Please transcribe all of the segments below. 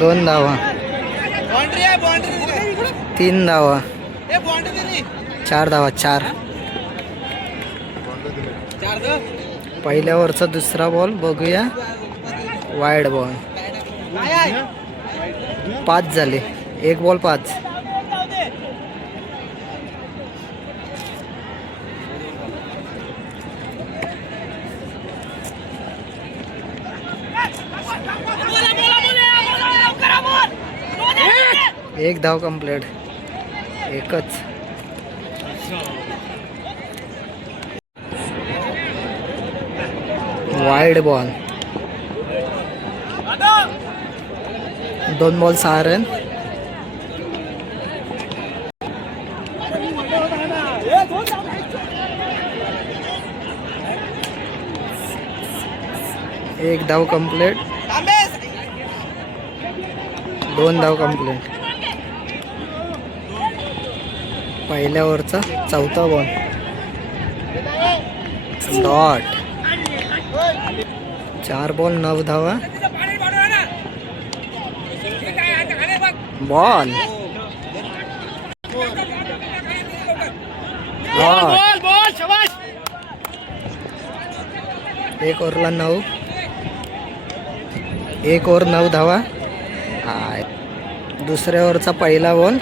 दोन धावा बाउंड्री आहे बाउंड्री तीन धावा हे बाउंड्री दिली चार धावा चार. चार दो पहिल्यावरचा दुसरा बॉल बघूया. वाईड बॉल पाच झाले. एक बॉल पाच. एक धाव कंप्लीट एकच. वाईड बॉल दोन बॉल सहा रन एक धाव कंप्लीट दोन धाव कंप्लीट पहिल्या ओव्हरचा चौथा बॉल डॉट चार बॉल नऊ धावा. बॉल. एक ओव्हरला नऊ. एक ओव्हर नऊ धावा. दुसऱ्या ओव्हरचा पहिला बॉल.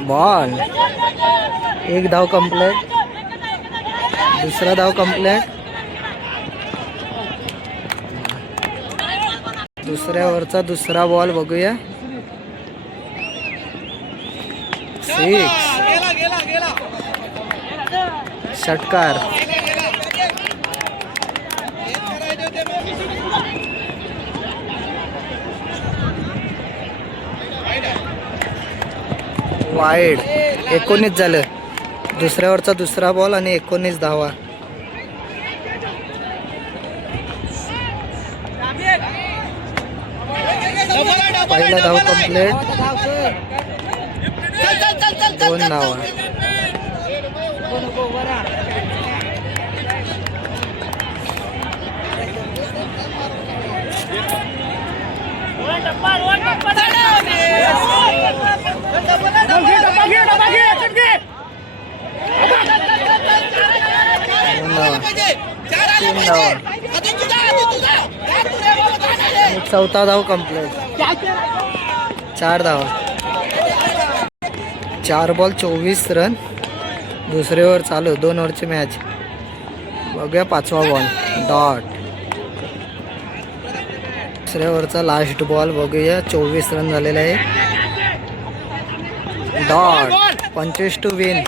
बॉल. एक धाव कंप्लीट दुसरा धाव कंप्लीट दुसऱ्या ओव्हरचा दुसरा बॉल बघूया. सिक्स षटकार. वाईड एकोणीस झालं. दुसऱ्यावरचा दुसरा बॉल आणि एकोणीस धावा पहिला धाव कंप्लीट दोन धावा दोन आणि चौथा धाव कंप्लीट चार धावा. चार बॉल चोवीस रन दुसरे ओव्हर चालू दोन ओव्हरची मॅच बघूया पाचवा बॉल डॉट दुसऱ्या ओव्हरचा लास्ट बॉल बघूया. चोवीस रन झालेला आहे. डॉट पंचवीस टू विन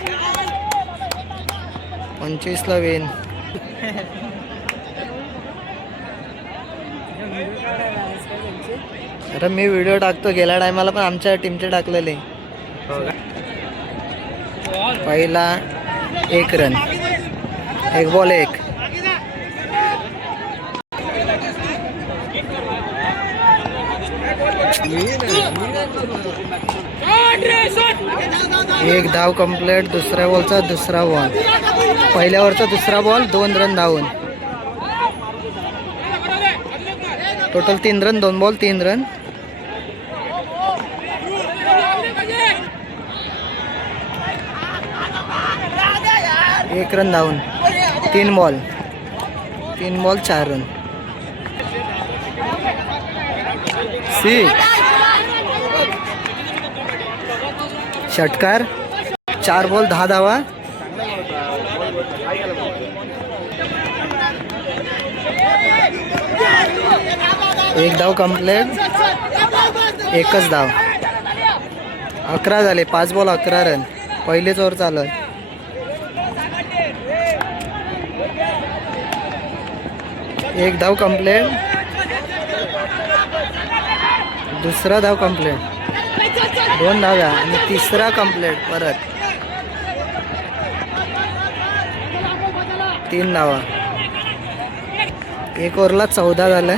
पंचवीसला विन अरे मी व्हिडिओ टाकतो गेल्या टायमाला पण आमच्या टीमचे टाकलेले. पहिला एक रन एक बॉल एक. एक धाव कंप्लीट दुसऱ्या बॉलचा दुसरा बॉल पहिल्या दुसरा बॉल दोन रन धावून. टोटल तीन रन दोन बॉल तीन रन एक रन धावून. तीन बॉल तीन बॉल चार रन सिक्स षटकार. चार बॉल दहा धावा. एक धाव कंप्लेट एकच धाव. अकरा झाले. पाच बॉल अकरा रन पहिलेच ओव्हर चालत. एक धाव कंप्लेंट दुसरा धाव कंप्लेंट दोन धाव्या आणि तिसरा कंप्लेंट परत. तीन धावा. एक ओव्हरला चौदा झालाय.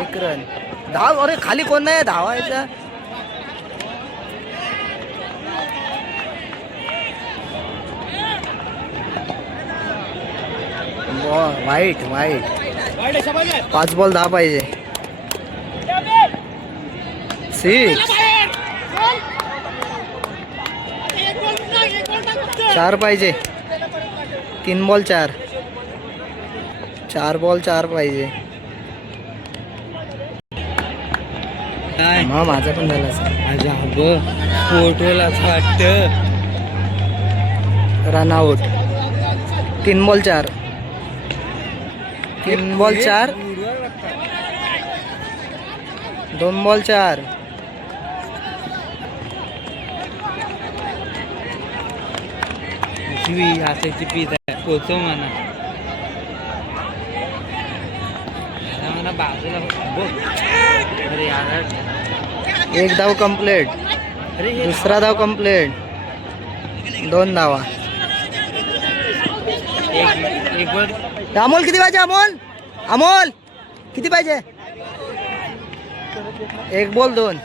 एक रन धाव अरे खाली कोण नाही? धावायचा वाईट वाईट. पाच बॉल दहा पाहिजे. सिक्स चार पाहिजे. तीन बॉल चार. चार बॉल चार पाहिजे. काय? मग माझा पण झाला. माझ्या अगं. फोटोला वाटतं. रन आउट तीन बॉल चार. तीन बॉल चार. दोन बॉल चार. असायची पीत आहे. पोचव म्हणा. म्हणा बाजूला बघ. अरे यार एक धाव हे दुसरा धाव कंप्लीट. दोन धावा. एक एक वर. अमोल किती पाहिजे अमोल? अमोल किती पाहिजे? एक बॉल दोन.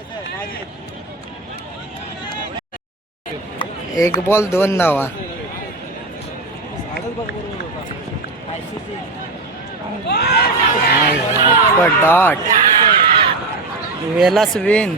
एक बॉल दोन धावा डॉट वेलास विन